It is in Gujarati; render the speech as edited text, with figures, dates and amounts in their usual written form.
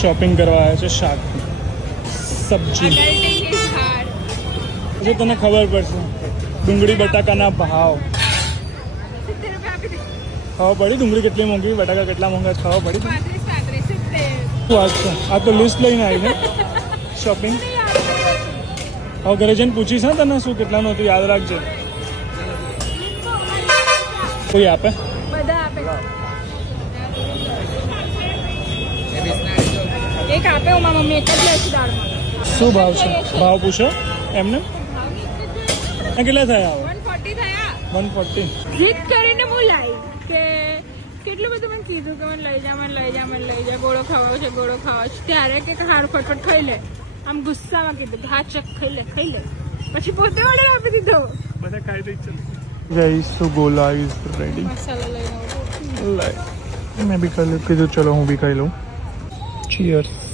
શોપિંગ કરવા આવ્યા છે શાક સબ્જી જો તને ખબર પડશે ડુંગળી બટાકાના ભાવ ખાવા પડી ડુંગળી કેટલી મોંઘી બટાકા કેટલા મોંઘા ખાવા પડી વાત છે આ તો લિસ્ટ લઈને આવી છે શોપિંગ હવે ઘરે જઈને પૂછીશ ને તને શું કેટલાનું હતું યાદ રાખજે કોઈ આપે એક આપે હું મારા મમ્મી એક જ લે છે દાળમાં શું ભાવ છે ભાવ પૂછો એમને કેટલા થયા 140 થયા 140 જીત કરીને હું લાવી કે કેટલું બધું મને કીધું કે મને લઈ જા ગોળો ખાવો છે ત્યારે કે સારું ફટફટ ખાઈ લે આમ ગુસ્સામાં કીધું હા ચક ખાઈ લે પછી પોતે ઓર્ડર આપી દીધો બધા ખાઈ દઈ ચલ guys so gola is ready masala લઈને મેં બી ખાઈ કીધું ચલો હું બી ખાઈ લઉં ચીયર્સ